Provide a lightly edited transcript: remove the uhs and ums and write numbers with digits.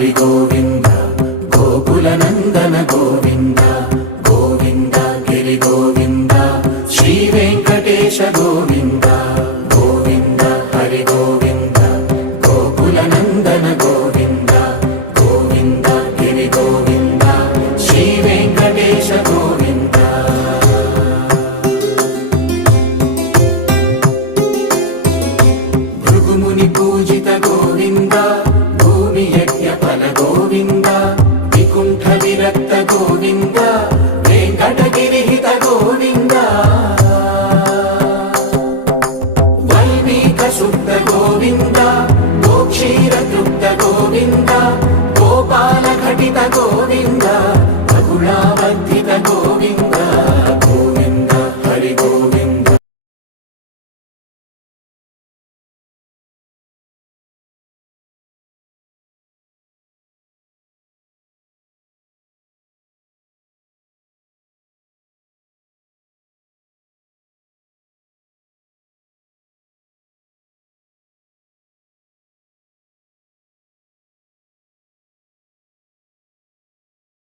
హరి గోవింద గోకుల నందన గోవింద గోవింద గిరి గోవింద శ్రీ వెంకటేశ గోవింద గోవింద హరి గోవింద గోకుల నందన గోవింద గోవింద గిరి గోవింద శ్రీ వెంకటేశ గోవింద భృగుముని పూజిత గోవింద భూమి యజ్ఞ ఫల గోవింద వికుంఠ విరక్త గోవింద వెంకటగిరిహిత గోవింద వల్మీక శుద్ధ గోవింద గోక్షీర తృప్త గోవింద గోపాల ఘటిత గోవింద